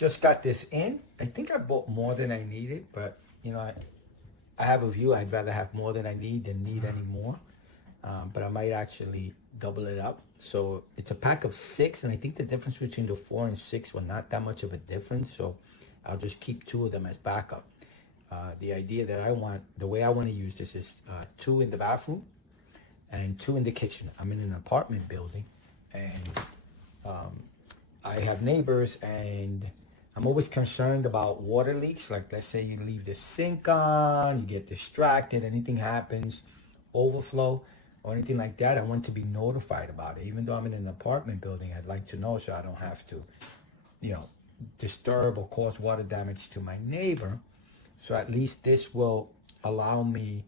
just got this in. I think I bought more than I needed, but you know, I have a view. I'd rather have more than I need than need any more. But I might actually double it up. So it's a pack of 6, and I think the difference between the 4 and 6 were not that much of a difference. So I'll just keep 2 of them as backup. The idea that I want, the way I want to use this is 2 in the bathroom and 2 in the kitchen. I'm in an apartment building, and I have neighbors, and I'm always concerned about water leaks. Like, let's say you leave the sink on, you get distracted, anything happens, overflow or anything like that. I want to be notified about it. Even though I'm in an apartment building, I'd like to know so I don't have to, you know, disturb or cause water damage to my neighbor. So at least this will allow me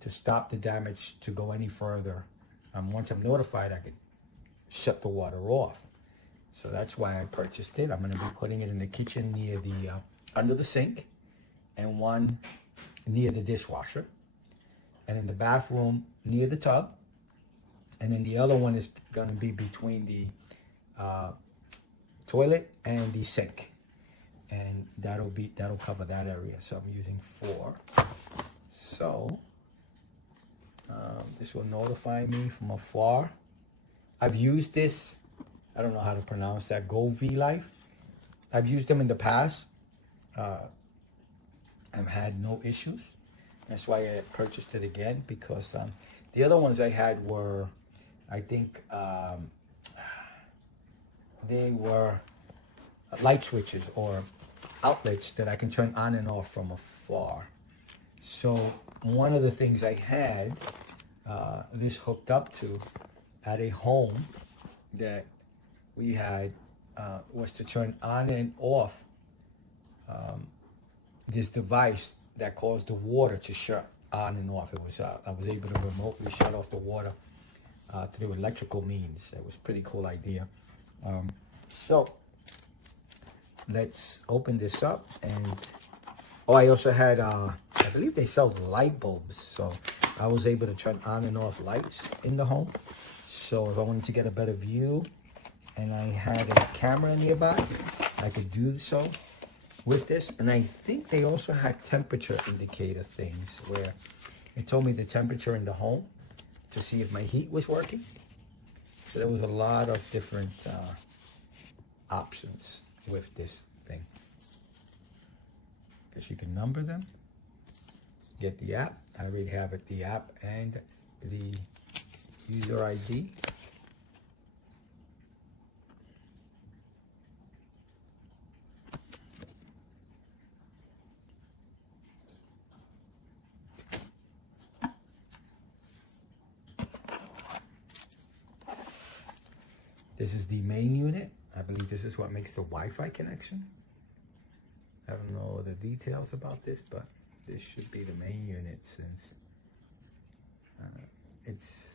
to stop the damage to go any further. Once I'm notified, I could shut the water off. So that's why I purchased it. I'm going to be putting it in the kitchen near the, under the sink, and one near the dishwasher, and in the bathroom near the tub. And then the other one is going to be between the toilet and the sink. And that'll cover that area. So I'm using 4. So this will notify me from afar. I've used this, I don't know how to pronounce that, GoveeLife. I've used them in the past. I've had no issues. That's why I purchased it again, because the other ones I had were, I think, they were light switches or outlets that I can turn on and off from afar. So one of the things I had this hooked up to at a home that we had was to turn on and off this device that caused the water to shut on and off. It was I was able to remotely shut off the water through electrical means. It was a pretty cool idea. So let's open this up. And I also had I believe they sell light bulbs, so I was able to turn on and off lights in the home. So if I wanted to get a better view and I had a camera nearby, I could do so with this. And I think they also had temperature indicator things where it told me the temperature in the home to see if my heat was working. So there was a lot of different options with this thing. Guess you can number them, get the app. I already have it, the app and the user ID. This is the main unit. I believe this is what makes the Wi-Fi connection. I don't know the details about this, but this should be the main unit, since it's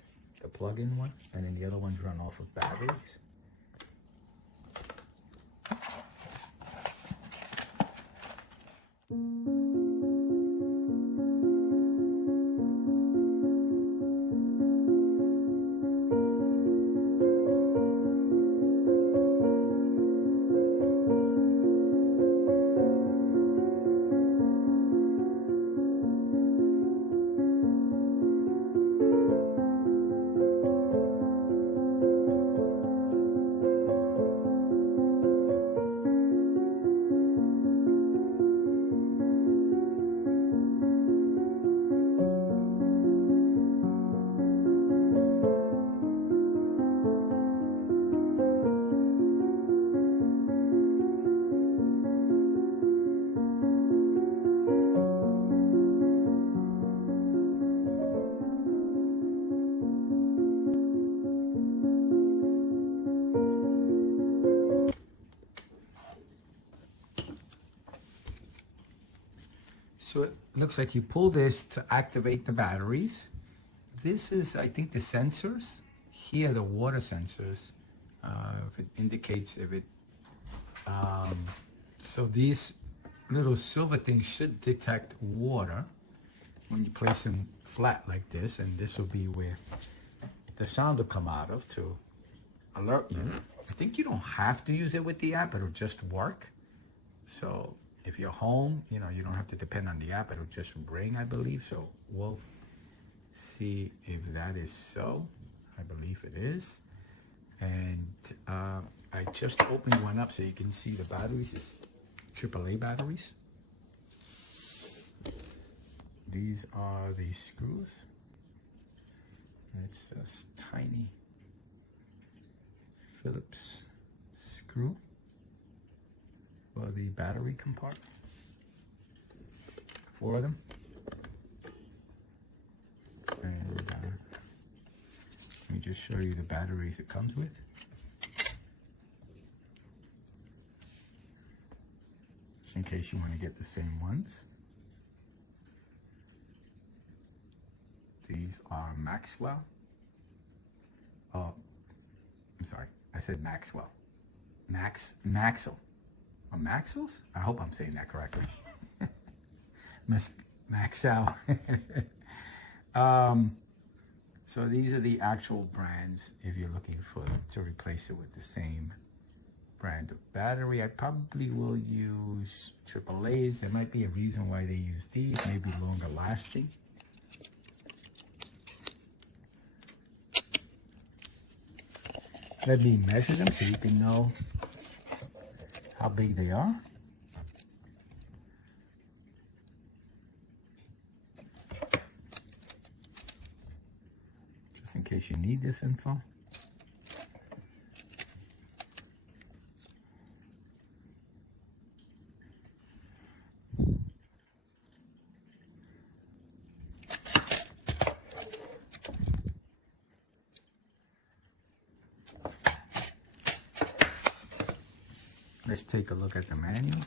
the plug-in one, and then the other ones run off of batteries. So it looks like you pull this to activate the batteries. This is, I think, the sensors. Here, the water sensors. If it indicates if it... so these little silver things should detect water when you place them flat like this. And this will be where the sound will come out of to alert you. I think you don't have to use it with the app. It'll just work. So if you're home, you know, you don't have to depend on the app. It'll just ring, I believe. So we'll see if that is so. I believe it is. And I just opened one up so you can see the batteries. It's AAA batteries. These are the screws. It's a tiny Phillips screw for the battery compartment. 4 of them. And let me just show you the batteries it comes with. Just in case you want to get the same ones. These are Maxwell. Oh, I'm sorry. I said Maxwell. Maxell. Or Maxells? I hope I'm saying that correctly. Maxell. So these are the actual brands if you're looking for to replace it with the same brand of battery. I probably will use AAAs. There might be a reason why they use these, maybe longer lasting. Let me measure them so you can know how big they are. Just in case you need this info. Let's take a look at the manual.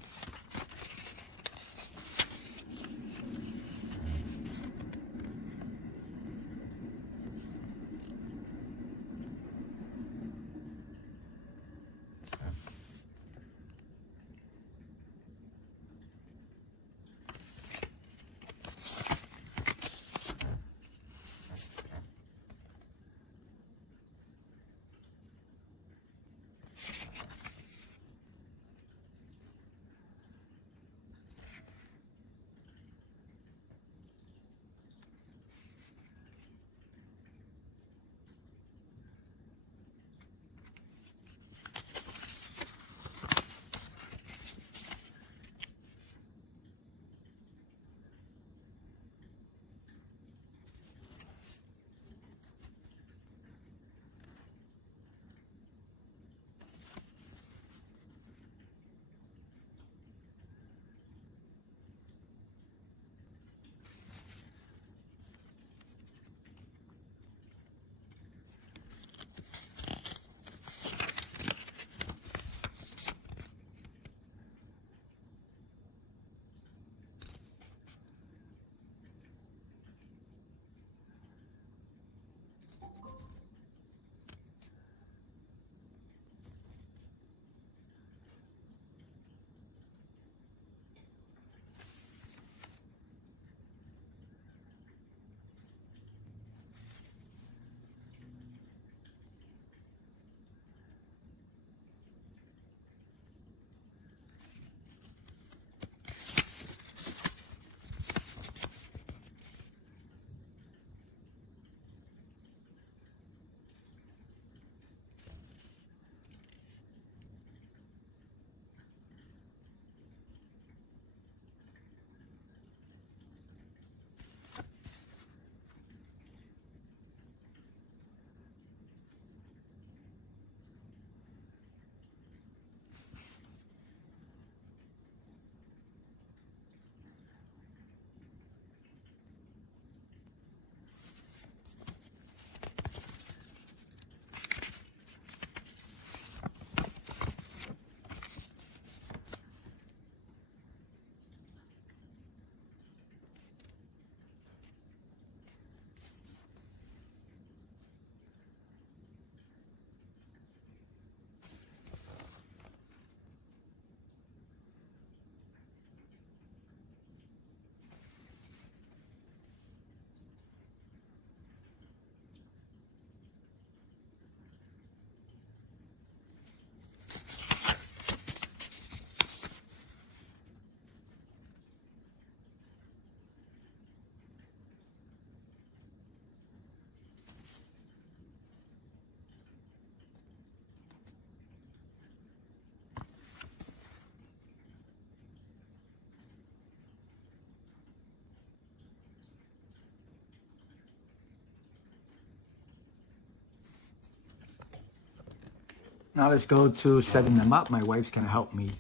Now let's go to setting them up. My wife's gonna help me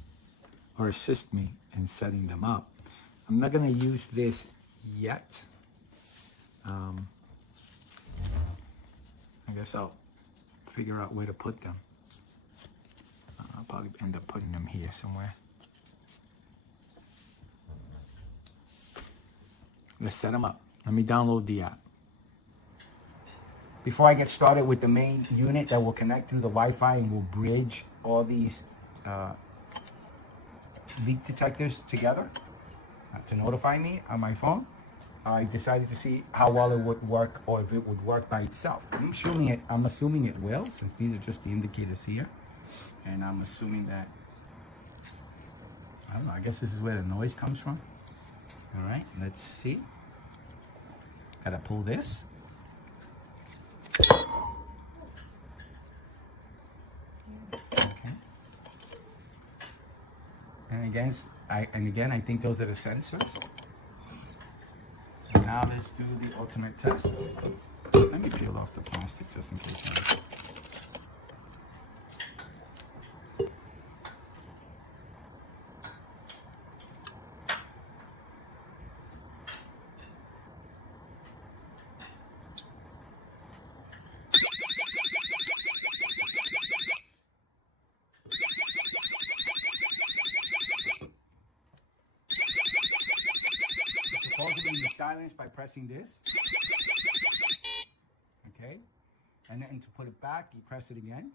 or assist me in setting them up. I'm not gonna use this yet. I guess I'll figure out where to put them. I'll probably end up putting them here somewhere. Let's set them up. Let me download the app. Before I get started with the main unit that will connect through the Wi-Fi and will bridge all these leak detectors together to notify me on my phone, I decided to see how well it would work or if it would work by itself. I'm assuming it will, since these are just the indicators here. And I'm assuming that, I don't know, I guess this is where the noise comes from. All right, let's see. Gotta pull this. Okay. And again, I think those are the sensors. So now let's do the ultimate test. Let me peel off the plastic just in case. Supposedly you silence by pressing this. Okay. And then to put it back, you press it again.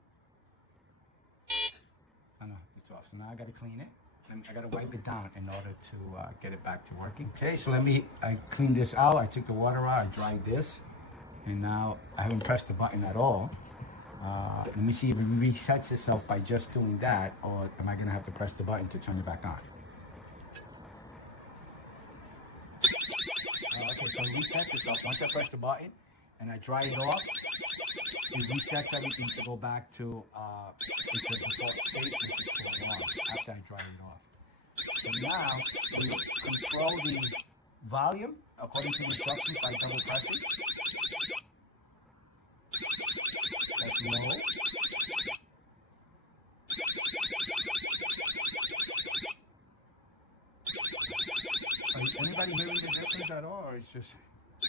Oh no, it's off. So now I gotta clean it. I gotta wipe it down in order to get it back to working. Okay, so I cleaned this out. I took the water out, I dried this. And now I haven't pressed the button at all. Let me see if it resets itself by just doing that, or am I gonna have to press the button to turn it back on? Okay, so it resets itself. Once I press the button and I dry it off, it resets everything to go back to its default state, which is on after I dry it off. So now we control the volume according to the instructions by double pressing. That's low. Anybody hearing the difference at all, or it's just... Do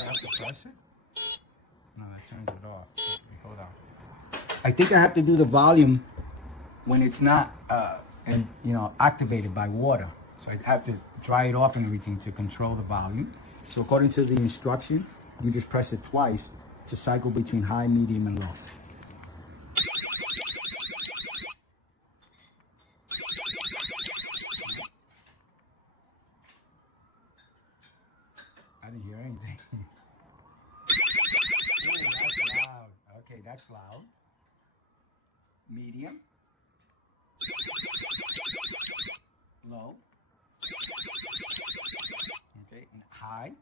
I have to press it? No, that turns it off. Hold on. I think I have to do the volume when it's not, activated by water. So I have to dry it off and everything to control the volume. So according to the instruction, you just press it twice to cycle between high, medium, and low. I didn't hear anything. Oh, that's loud. Okay, that's loud. Medium. Low. Okay, and high.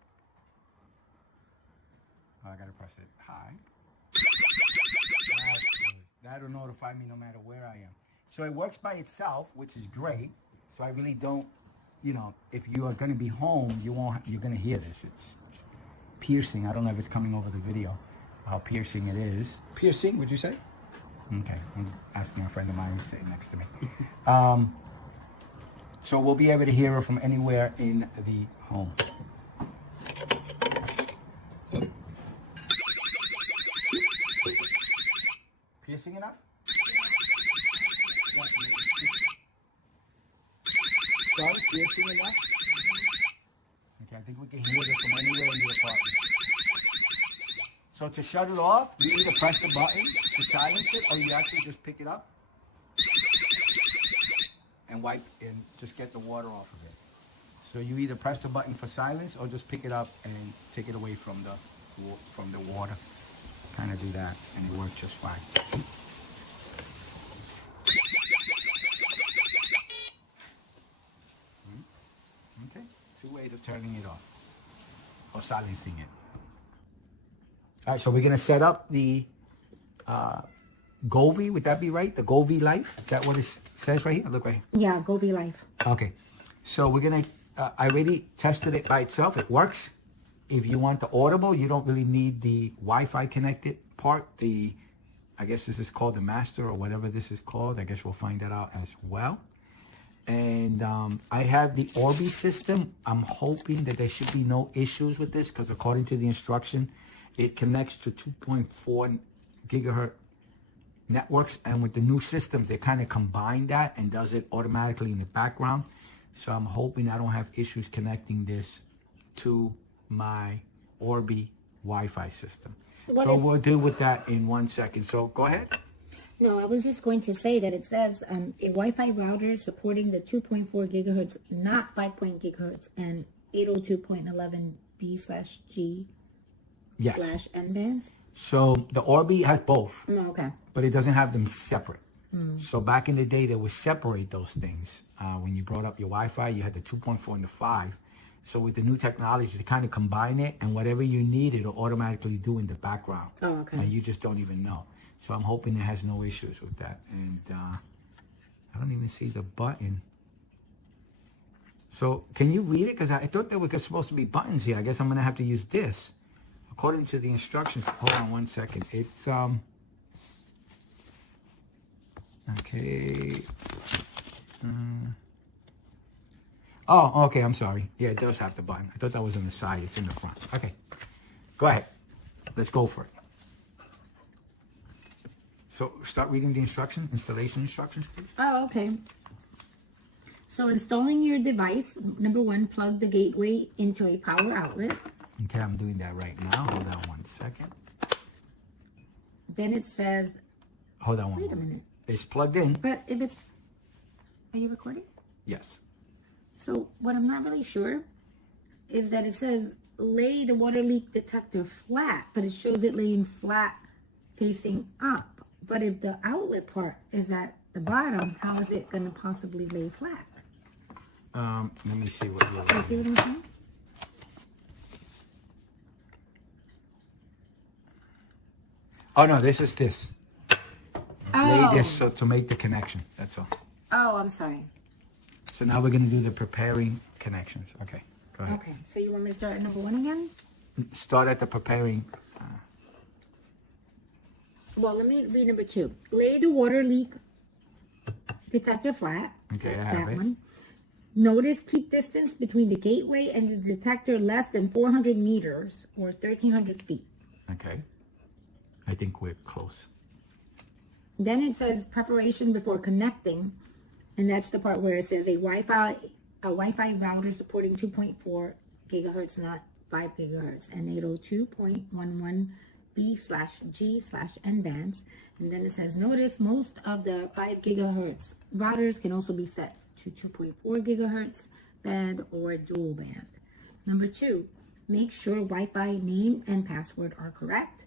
Oh, I gotta press it high. That'll notify me no matter where I am. So it works by itself, which is great. So I really don't, if you are gonna be home, you're gonna hear this. It's piercing. I don't know if it's coming over the video, how piercing it is. Piercing, would you say? Okay, I'm just asking a friend of mine who's sitting next to me. So we'll be able to hear it from anywhere in the home. Piercing enough? Sorry, piercing enough? Okay, I think we can hear it from anywhere in the apartment. So to shut it off, you either press the button to silence it, or you actually just pick it up and wipe and just get the water off of it. So you either press the button for silence or just pick it up and take it away from the water. Kind of do that, and it works just fine. Okay, 2 ways of turning it off or silencing it. All right, so we're gonna set up the Govee, would that be right? The GoveeLife, is that what it says right here? Look right here. Yeah, GoveeLife. Okay, so we're gonna, I already tested it by itself, it works. If you want the audible, you don't really need the Wi-Fi connected part. I I guess this is called the master or whatever this is called. I guess we'll find that out as well. And I have the Orbi system. I'm hoping that there should be no issues with this because according to the instruction, it connects to 2.4 gigahertz networks. And with the new systems, they kind of combine that and does it automatically in the background. So I'm hoping I don't have issues connecting this to my Orbi Wi-Fi system. So we'll deal with that in 1 second. So go ahead. No, I was just going to say that it says a Wi-Fi router supporting the 2.4 gigahertz, not 5 gigahertz, and 802.11b/g Yes. /n bands. So the Orbi has both, Okay. but it doesn't have them separate. So back in the day, they would separate those things. When you brought up your Wi-Fi, you had the 2.4 and the 5. So with the new technology, they kind of combine it, and whatever you need, it'll automatically do in the background. Oh, okay. And you just don't even know. So I'm hoping it has no issues with that. And I don't even see the button. So can you read it? Because I thought there were supposed to be buttons here. I guess I'm going to have to use this. According to the instructions, hold on 1 second. It's, okay. Oh, okay, I'm sorry. Yeah, it does have the button. I thought that was on the side. It's in the front. Okay. Go ahead. Let's go for it. So start reading the installation instructions, please. Oh, okay. So installing your device, number 1, plug the gateway into a power outlet. Okay, I'm doing that right now. Hold on 1 second. Then it says, Hold on one wait a moment. minute. It's plugged in. But if it's, are you recording? Yes. So what I'm not really sure is that it says lay the water leak detector flat, but it shows it laying flat facing up. But if the outlet part is at the bottom, how is it going to possibly lay flat? Let me see what you're You see what I'm saying? Oh no, this is this. Oh. Lay this so to make the connection. That's all. Oh, I'm sorry. So now we're gonna do the preparing connections. Okay, go ahead. Okay, so you want me to start at number 1 again? Start at the preparing. Well, let me read number 2. Lay the water leak detector flat. Okay, That's I have that it. one. Notice keep distance between the gateway and the detector less than 400 meters or 1,300 feet. Okay. I think we're close. Then it says preparation before connecting, and that's the part where it says a Wi-Fi router supporting 2.4 gigahertz, not 5 gigahertz, and 802.11b/g/n bands. And then it says notice most of the 5 gigahertz routers can also be set to 2.4 gigahertz band or dual band. Number 2, make sure Wi-Fi name and password are correct.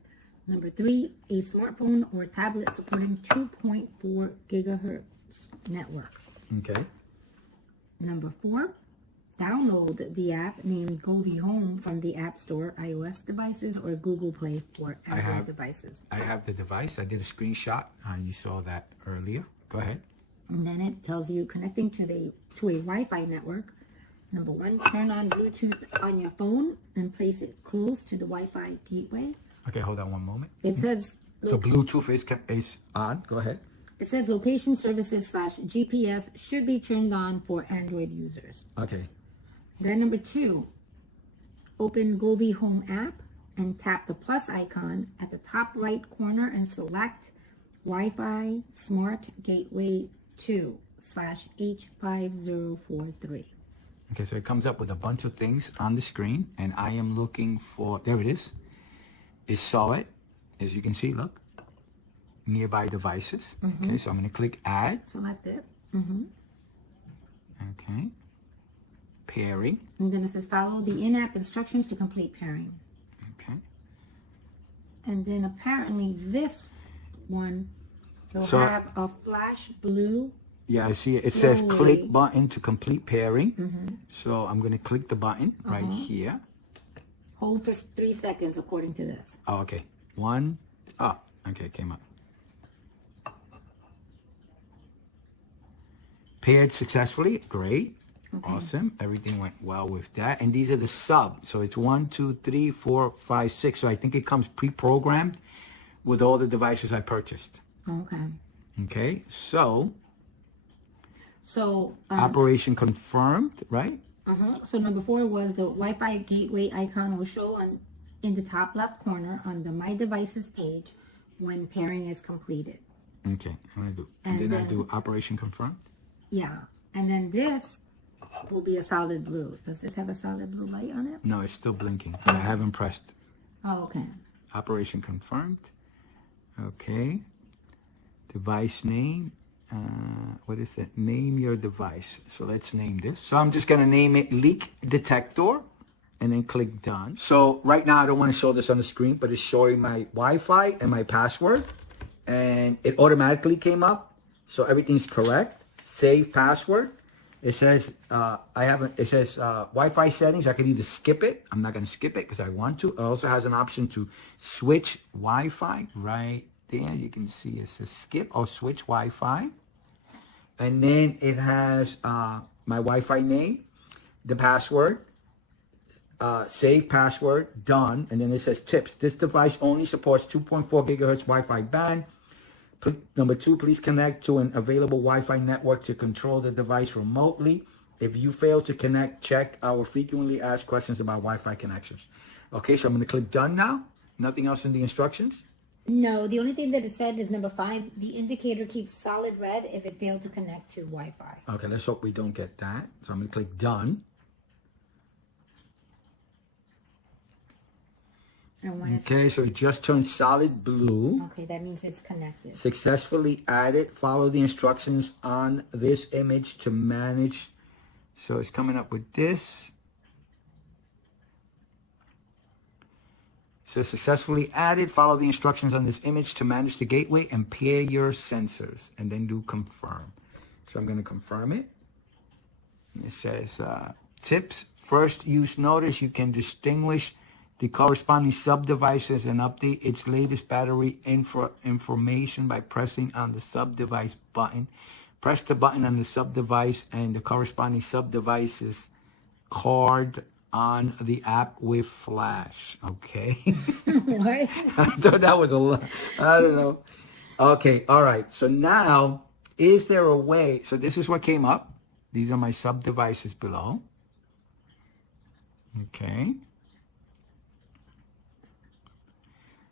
Number 3, a smartphone or tablet supporting 2.4 gigahertz network. Okay. Number 4, download the app named GoveeHome from the App Store, iOS devices, or Google Play for Android devices. I have the device. I did a screenshot. You saw that earlier. Go ahead. And then it tells you connecting to a Wi-Fi network. Number 1, turn on Bluetooth on your phone and place it close to the Wi-Fi gateway. Okay, hold on one moment. It says So Bluetooth is on. Go ahead. It says location services /GPS should be turned on for Android users. Okay. Then number 2, open GoveeHome app and tap the plus icon at the top right corner and select Wi-Fi Smart Gateway 2/H5043. Okay, so it comes up with a bunch of things on the screen, and I am looking for, there it is. It saw it, as you can see, look. Nearby devices. Okay, so I'm going to click add. Select it. Okay. Pairing. And then it says follow the in-app instructions to complete pairing. Okay. And then apparently this one will So- have a flash blue. Yeah, I see it. It says Slowly. click button to complete pairing. So I'm going to click the button right here. Hold for 3 seconds according to this. Oh, okay. 1. Oh, okay, it came up. Paired successfully. Great. Awesome. Everything went well with that. And these are the sub. So it's 1, 2, 3, 4, 5, 6. So I think it comes pre-programmed with all the devices I purchased. Okay. Okay, so So, operation confirmed, right? so number 4 was the Wi-Fi gateway icon will show in the top left corner on the My Devices page when pairing is completed. Okay, I'm gonna do. And And then I then- do operation confirmed. Yeah. And then this will be a solid blue. Does this have a solid blue light on it? No, it's still blinking. But I haven't pressed. Oh, okay. Operation confirmed. Okay. Device name. What is it? Name your device. So let's name this. So I'm just gonna name it Leak Detector, and then click done. So right now I don't want to show this on the screen, but it's showing my Wi-Fi and my password, and it automatically came up. So everything's correct. Save password. It says It says Wi-Fi settings. I could either skip it. I'm not gonna skip it because I want to. It also has an option to switch Wi-Fi right there. You can see it says skip or switch Wi-Fi. And then it has my Wi-Fi name, the password, save password, done. And then it says tips. This device only supports 2.4 gigahertz Wi-Fi band. Number 2, please connect to an available Wi-Fi network to control the device remotely. If you fail to connect, check our frequently asked questions about Wi-Fi connections. Okay, so I'm going to click done now. Nothing else in the instructions? No, the only thing that it said is number 5, the indicator keeps solid red if it failed to connect to Wi-Fi. Okay, let's hope we don't get that. So I'm going to click done. And when it's, Okay, so it just turned solid blue. okay, that means it's connected. Successfully added. Follow the instructions on this image to manage. So it's coming up with this. So successfully added. Follow the instructions on this image to manage the gateway and pair your sensors, and then do confirm. So I'm going to confirm it. And it says tips. First use notice. You can distinguish the corresponding sub-devices and update its latest battery information by pressing on the sub-device button. Press the button on the sub-device and the corresponding sub-device's card on the app with flash. Okay. What? I thought that was a lot. I don't know. Okay. All right. So now, is there a way? So this is what came up. These are my sub-devices below. Okay.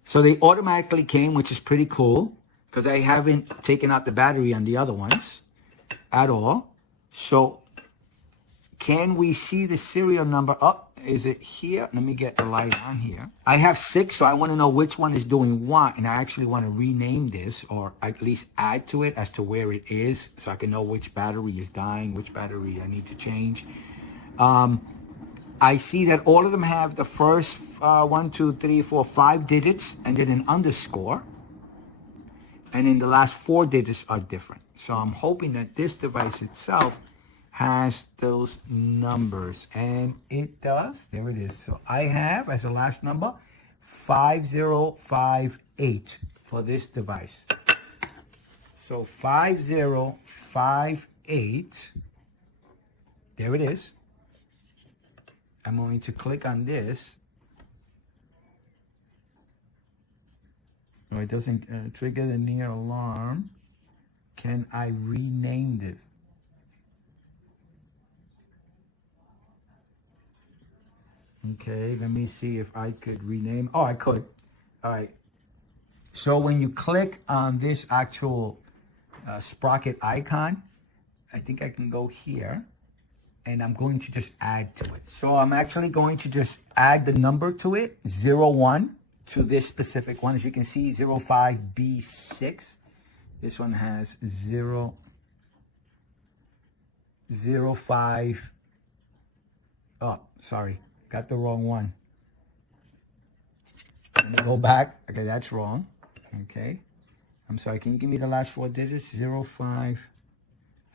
So they automatically came, which is pretty cool, because I haven't taken out the battery on the other ones at all. So can we see the serial number? Oh, is it here? Let me get the light on here. I have 6, so I want to know which one is doing what, and I actually want to rename this, or at least add to it as to where it is, so I can know which battery is dying, which battery I need to change. I see that all of them have the first 1, 2, 3, 4, 5 digits, and then an underscore. And then the last 4 digits are different. So I'm hoping that this device itself has those numbers. And it does. There it is. So I have, as the last number, 5058 for this device. So 5058. There it is. I'm going to click on this. No, it doesn't trigger the near alarm. Can I rename this? Okay, let me see if I could rename. Oh, I could. All right. So when you click on this actual sprocket icon, I think I can go here. And I'm going to just add to it. So I'm actually going to just add the number to it, 01, to this specific one. As you can see, 05B6. This one has 05. Oh, sorry. Got the wrong one. Let me go back. Okay, that's wrong. Okay. I'm sorry. Can you give me the last 4 digits? 05.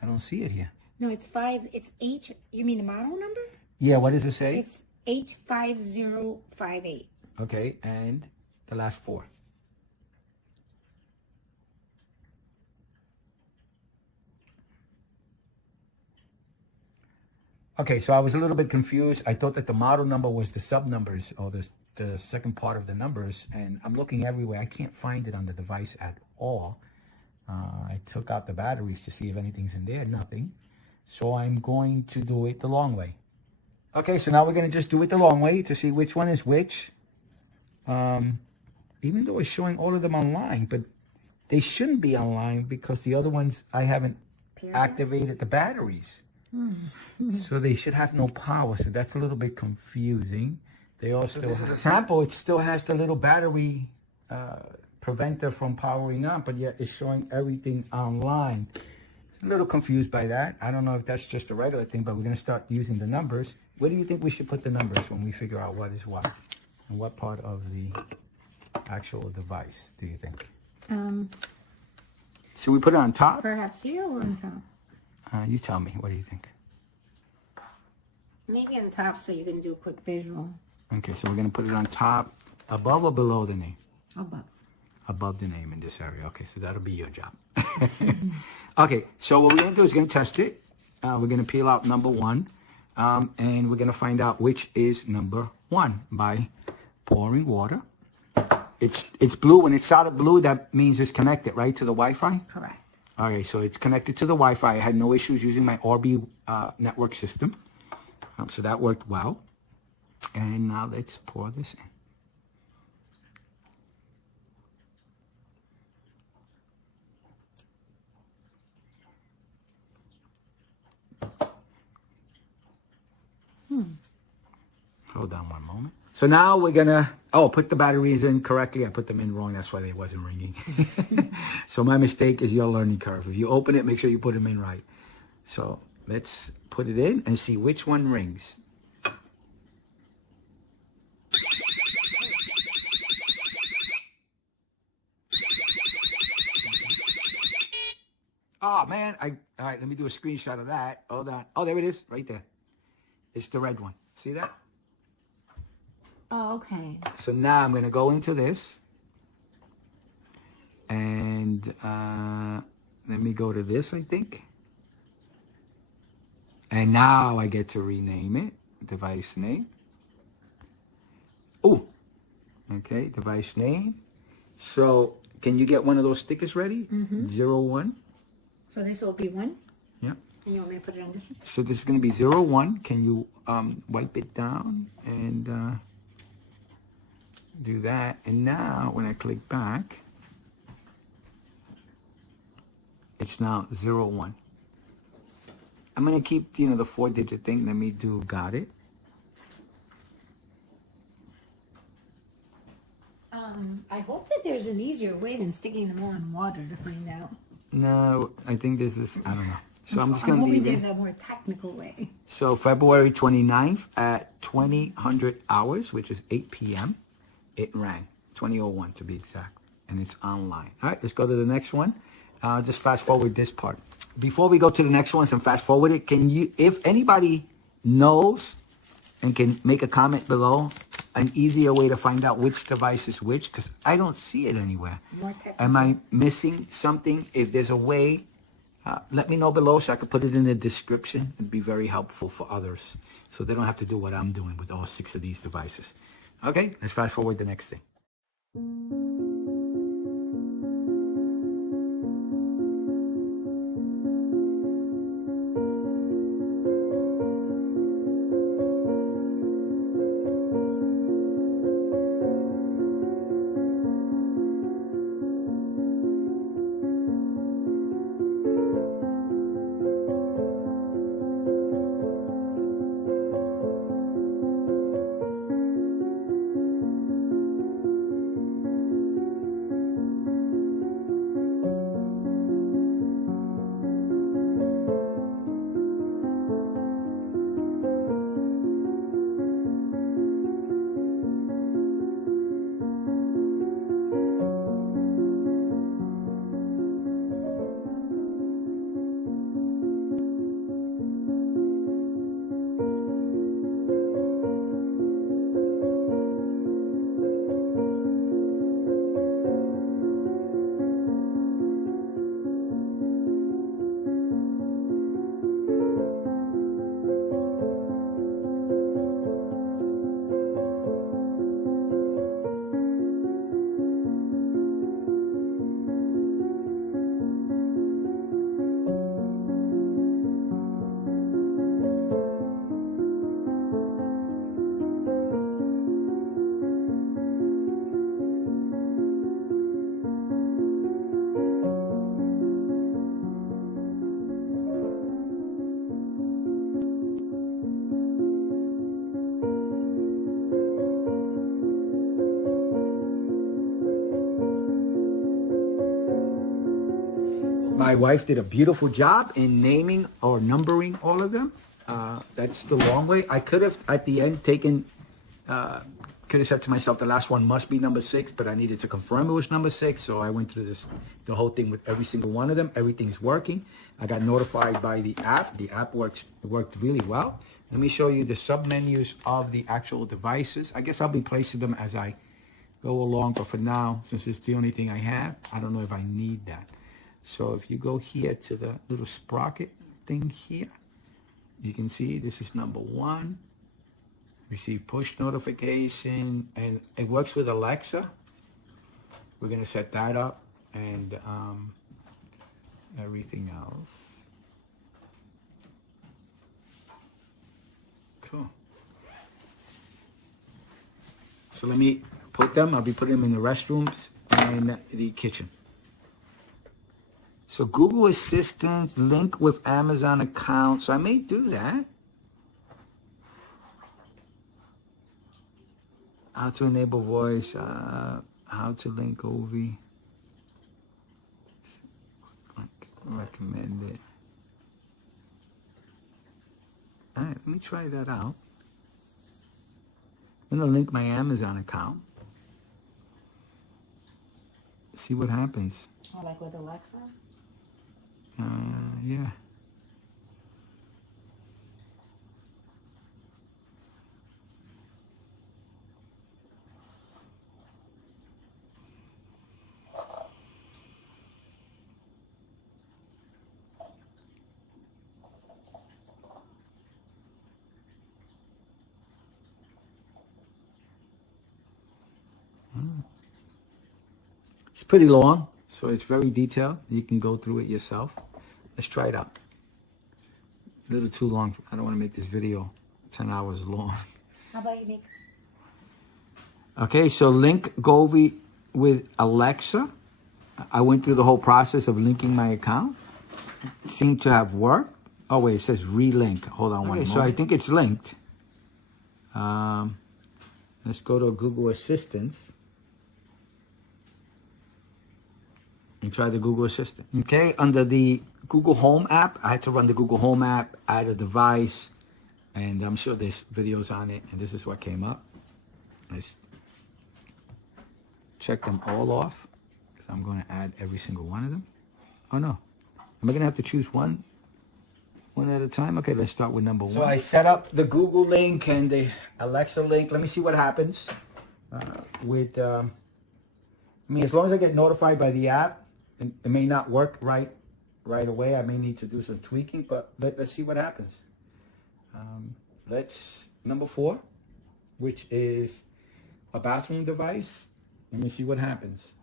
I don't see it here. No, it's 5. It's H. You mean the model number? Yeah, what does it say? It's H5058. Okay, and the last 4. Okay, so I was a little bit confused. I thought that the model number was the sub numbers or the the second part of the numbers, and I'm looking everywhere. I can't find it on the device at all. I took out the batteries to see if anything's in there. Nothing. So I'm going to do it the long way. Okay, so now we're going to just do it the long way to see which one is which. Even though it's showing all of them online, but they shouldn't be online because the other ones, I haven't activated the batteries. So they should have no power. So that's a little bit confusing. They all still have a sample. It still has the little battery preventer from powering up, but yet it's showing everything online. A little confused by that. I don't know if that's just a regular thing, but we're going to start using the numbers. Where do you think we should put the numbers when we figure out what is what? And what part of the actual device do you think? Should we put it on top? Perhaps here or on top? You tell me. What do you think? Maybe on top so you can do a quick visual. Okay, so we're going to put it on top, above or below the name? Above. Above the name in this area. Okay, so that'll be your job. Okay, so what we're going to do is going to test it. We're going to peel out number 1, and we're going to find out which is number 1 by pouring water. It's blue. When it's solid blue, that means it's connected, right, to the Wi-Fi? Correct. Okay, so it's connected to the Wi-Fi. I had no issues using my Orbi network system. So that worked well. And now let's pour this in. Hold on one moment. So now we're gonna, put the batteries in correctly. I put them in wrong. That's why they wasn't ringing. So my mistake is your learning curve. If you open it, make sure you put them in right. So let's put it in and see which one rings. Oh man, all right, let me do a screenshot of that. Hold on. Oh, there it is, right there. It's the red one. See that? Oh, okay. So now I'm gonna go into this. And let me go to this, I think. And now I get to rename it. Device name. Oh, okay, device name. So can you get one of those stickers ready? 01. So this will be 1? Yeah. And you want me to put it on this one? So this is going to be 01. Can you wipe it down and do that? And now when I click back, it's now 01. I'm going to keep, the 4-digit thing. Let me do got it. I hope that there's an easier way than sticking them all in water to find out. No, I think this is, I don't know. So I'm just I'm going to hoping leave there's it. a more technical way. So February 29th at 2000 hours, which is 8 p.m., it rang. 2001 to be exact. And it's online. All right, let's go to the next one. Just fast forward this part. Before we go to the next ones and fast forward it, can you, if anybody knows and can make a comment below, an easier way to find out which device is which, because I don't see it anywhere. More technical. Am I missing something? If there's a way, let me know below so I can put it in the description. It'd be very helpful for others so they don't have to do what I'm doing with all 6 of these devices. Okay, let's fast forward the next thing. My wife did a beautiful job in naming or numbering all of them. That's the long way. I could have at the end taken, could have said to myself, the last one must be number 6, but I needed to confirm it was number 6. So I went through the whole thing with every single one of them. Everything's working. I got notified by the app. The app worked really well. Let me show you the sub-menus of the actual devices. I guess I'll be placing them as I go along, but for now, since it's the only thing I have, I don't know if I need that. So if you go here to the little sprocket thing here, you can see this is number 1. Receive push notification, and it works with Alexa. We're gonna set that up, and everything else. Cool. So let me put them. I'll be putting them in the restrooms and the kitchen. So Google Assistant, link with Amazon account. So I may do that. How to enable voice, how to link Govee. Recommend it. All right, let me try that out. I'm gonna link my Amazon account. See what happens. Oh, like with Alexa? Yeah. It's pretty long, so it's very detailed. You can go through it yourself. Let's try it out. A little too long. I don't want to make this video 10 hours long. How about you make... Okay, so link Govee with Alexa. I went through the whole process of linking my account. It seemed to have worked. Oh, wait, it says relink. Hold on one moment. So I think it's linked. Let's go to Google Assistant and try the Google Assistant. Okay, under the Google Home app, I had to run the Google Home app, add a device, and I'm sure there's videos on it, and this is what came up. Let's check them all off, because I'm going to add every single one of them. Oh, no. Am I going to have to choose one at a time? Okay, let's start with number 1. So I set up the Google link and the Alexa link. Let me see what happens I mean, as long as I get notified by the app, it may not work right away. I may need to do some tweaking, but let's see what happens. Number 4, which is a bathroom device. Let me see what happens.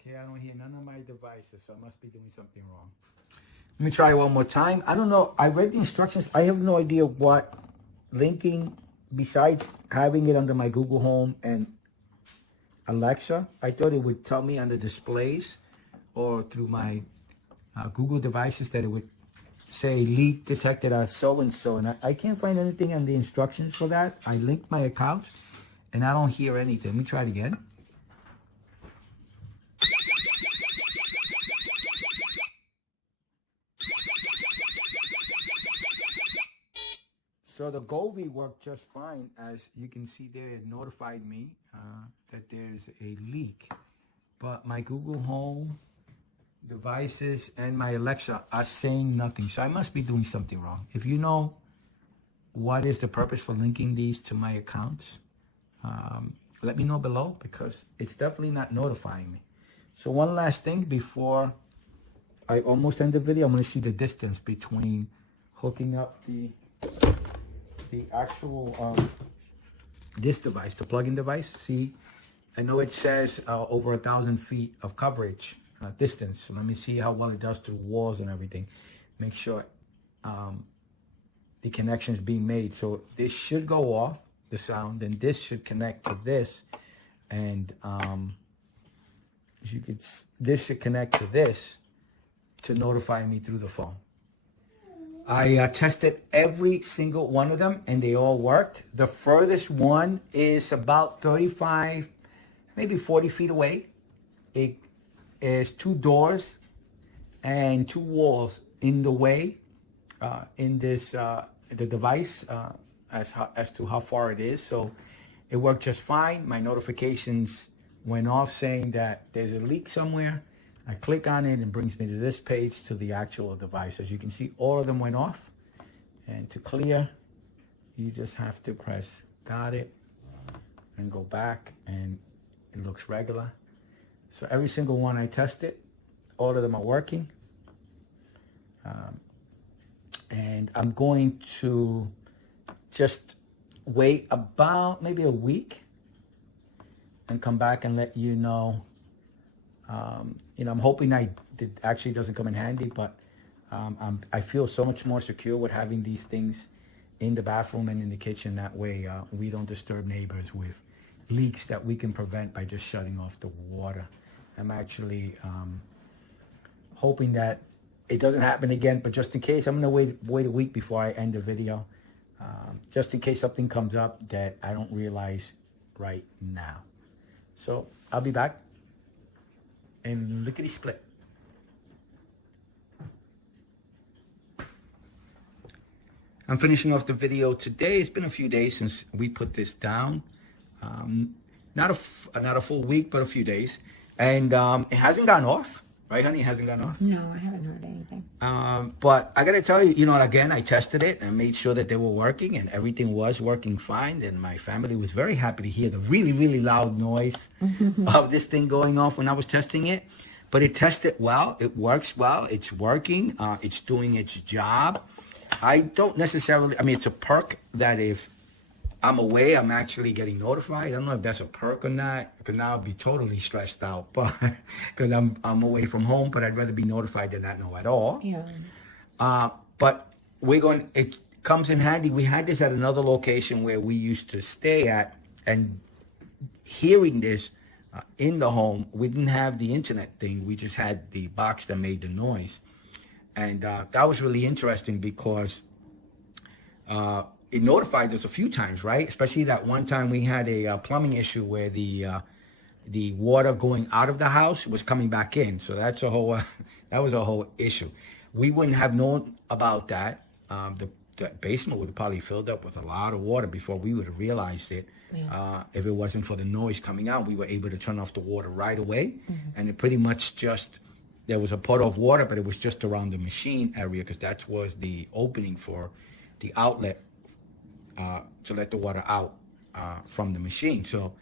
Okay, I don't hear none of my devices, so I must be doing something wrong. Let me try one more time. I don't know. I read the instructions. I have no idea what linking, besides having it under my Google Home and Alexa. I thought it would tell me on the displays or through my Google devices that it would say leak detected as so-and-so. And I can't find anything on the instructions for that. I linked my account and I don't hear anything. Let me try it again. So the Govee worked just fine. As you can see there, it notified me that there's a leak. But my Google Home devices and my Alexa are saying nothing. So I must be doing something wrong. If you know what is the purpose for linking these to my accounts, let me know below, because it's definitely not notifying me. So one last thing before I almost end the video, I'm going to see the distance between hooking up the actual this device, the plug-in device. See, I know it says over 1,000 feet of coverage distance. So let me see how well it does through walls and everything. Make sure the connection is being made. So this should go off, the sound, and this should connect to this, and as you could, this should connect to this, to notify me through the phone. I tested every single one of them, and they all worked. The furthest one is about 35, maybe 40 feet away. It is 2 doors and 2 walls in the way in this the device as to how far it is. So it worked just fine. My notifications went off saying that there's a leak somewhere. I click on it and brings me to this page, to the actual device. As you can see, all of them went off. And to clear, you just have to press got it and go back, and it looks regular. So every single one I tested, all of them are working. And I'm going to just wait about maybe a week and come back and let you know. I'm hoping actually doesn't come in handy, but I feel so much more secure with having these things in the bathroom and in the kitchen. That way we don't disturb neighbors with leaks that we can prevent by just shutting off the water. I'm actually hoping that it doesn't happen again, but just in case, I'm going to wait a week before I end the video, just in case something comes up that I don't realize right now. So I'll be back. And lickety split. I'm finishing off the video today. It's been a few days since we put this down. Not a full week, but a few days. And it hasn't gone off. Right, honey? It hasn't gone off? No, I haven't heard anything. But I got to tell you, again, I tested it and made sure that they were working, and everything was working fine. And my family was very happy to hear the really, really loud noise of this thing going off when I was testing it. But it tested well. It works well. It's working. It's doing its job. I don't necessarily, it's a perk that if I'm away, I'm actually getting notified. I don't know if that's a perk or not, because now I'll be totally stressed out, but because I'm away from home. But I'd rather be notified than not know at all. Yeah. But it comes in handy. We had this at another location where we used to stay at, and hearing this in the home, we didn't have the internet thing. We just had the box that made the noise, and that was really interesting because it notified us a few times, right? Especially that one time we had a plumbing issue where the water going out of the house was coming back in. So that's that was a whole issue. We wouldn't have known about that. The basement would have probably filled up with a lot of water before we would have realized it. Yeah. If it wasn't for the noise coming out, we were able to turn off the water right away. Mm-hmm. And it pretty much there was a puddle of water, but it was just around the machine area, because that was the opening for the outlet to let the water out from the machine. So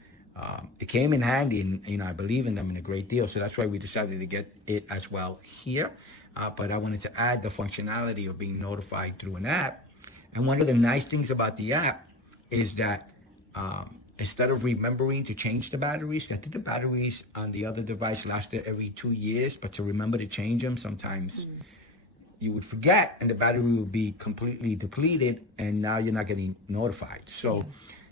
it came in handy, and I believe in them in a great deal. So that's why we decided to get it as well here. But I wanted to add the functionality of being notified through an app. And one of the nice things about the app is that instead of remembering to change the batteries, I think the batteries on the other device lasted every 2 years, but to remember to change them, sometimes you would forget, and the battery would be completely depleted, and now you're not getting notified. So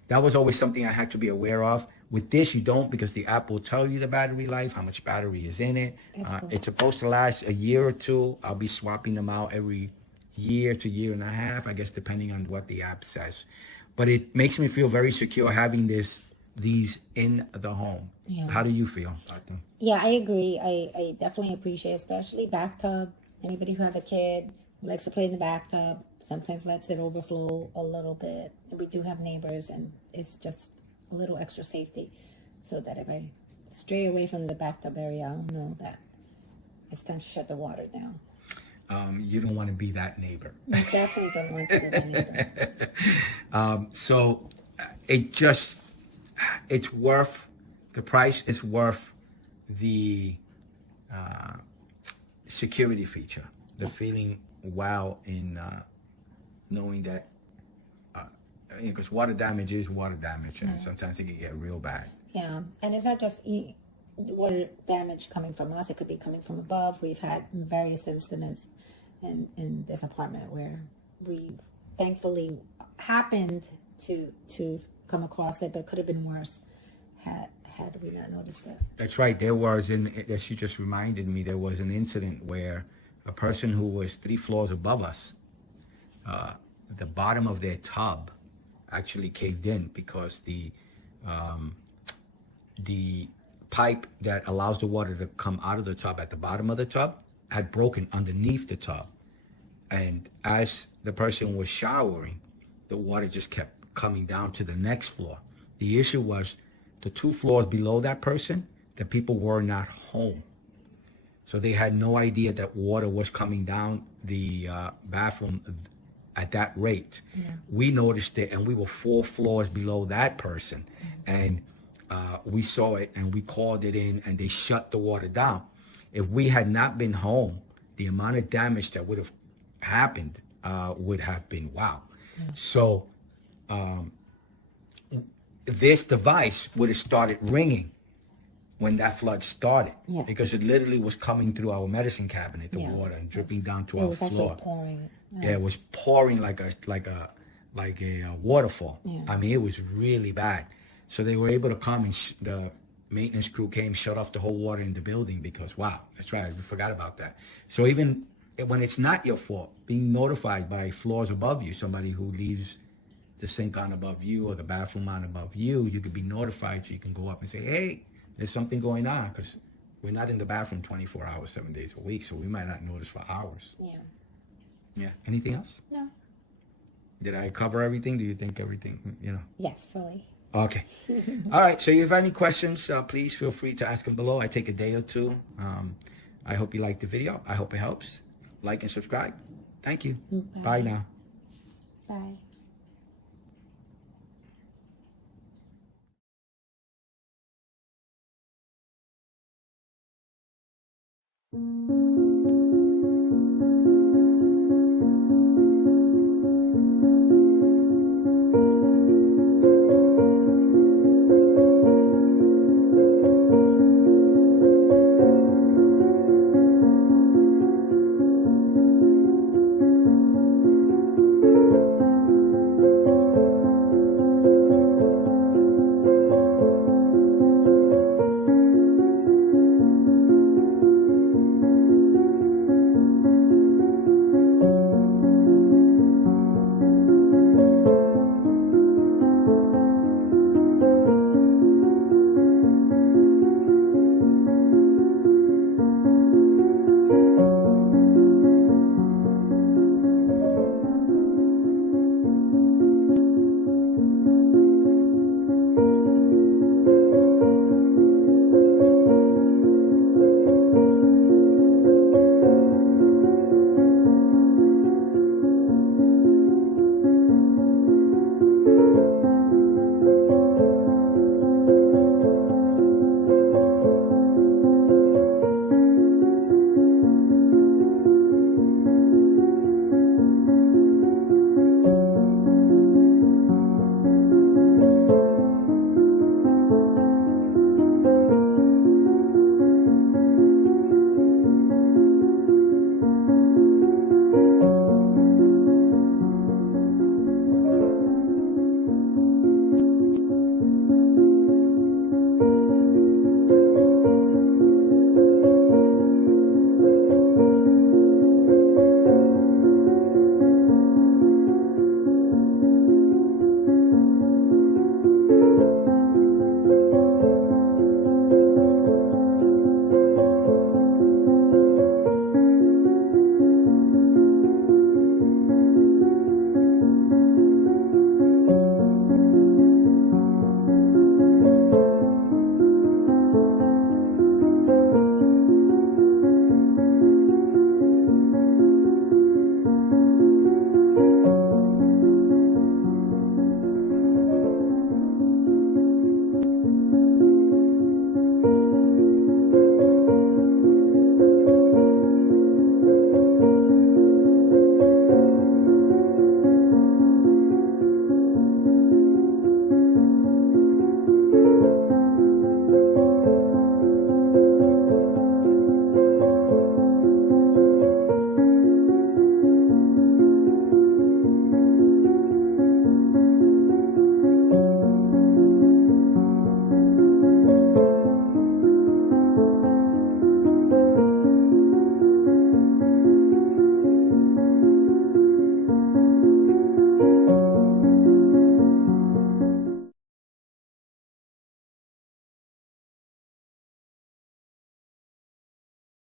that was always something I had to be aware of. With this, you don't, because the app will tell you the battery life, how much battery is in it. Cool. It's supposed to last a year or two. I'll be swapping them out every year to year and a half, I guess, depending on what the app says. But it makes me feel very secure having these in the home. Yeah. How do you feel, Arthur? Yeah, I agree. I definitely appreciate, especially bathtub. Anybody who has a kid who likes to play in the bathtub sometimes lets it overflow a little bit. And we do have neighbors, and it's just a little extra safety, so that if I stray away from the bathtub area, I'll know that it's time to shut the water down. You don't want to be that neighbor. You definitely don't want to be that neighbor. So it's worth the price. It's worth the security feature, the feeling wow in knowing that, because water damage is water damage, and sometimes it can get real bad. Yeah, and it's not just water damage coming from us. It could be coming from above. We've had various incidents in this apartment where we thankfully happened to come across it, but it could have been worse had we not noticed it. That's right. There was, as you just reminded me, there was an incident where a person who was 3 floors above us, the bottom of their tub actually caved in because the pipe that allows the water to come out of the tub at the bottom of the tub had broken underneath the tub. And as the person was showering, the water just kept coming down to the next floor. The issue was the 2 floors below that person, the people were not home. So they had no idea that water was coming down the bathroom at that rate. Yeah. We noticed it, and we were 4 floors below that person. And we saw it, and we called it in, and they shut the water down. If we had not been home, the amount of damage that would have happened would have been wow. Yeah. So this device would have started ringing when that flood started, because it literally was coming through our medicine cabinet, the water, and dripping down to our floor. Pouring. Yeah, it was pouring like a waterfall. Yeah. I mean, it was really bad. So they were able to come, and the maintenance crew came, shut off the whole water in the building, because wow, that's right, we forgot about that. So even when it's not your fault, being notified by floors above you, somebody who leaves the sink on above you or the bathroom on above you, you could be notified, so you can go up and say, hey, there's something going on, because we're not in the bathroom 24 hours, 7 days a week, so we might not notice for hours. Yeah. Yeah. Anything else? No. Did I cover everything? Do you think everything, Yes, fully. Okay. All right. So if you have any questions, please feel free to ask them below. I take a day or two. I hope you liked the video. I hope it helps. Like and subscribe. Thank you. Bye now. Bye.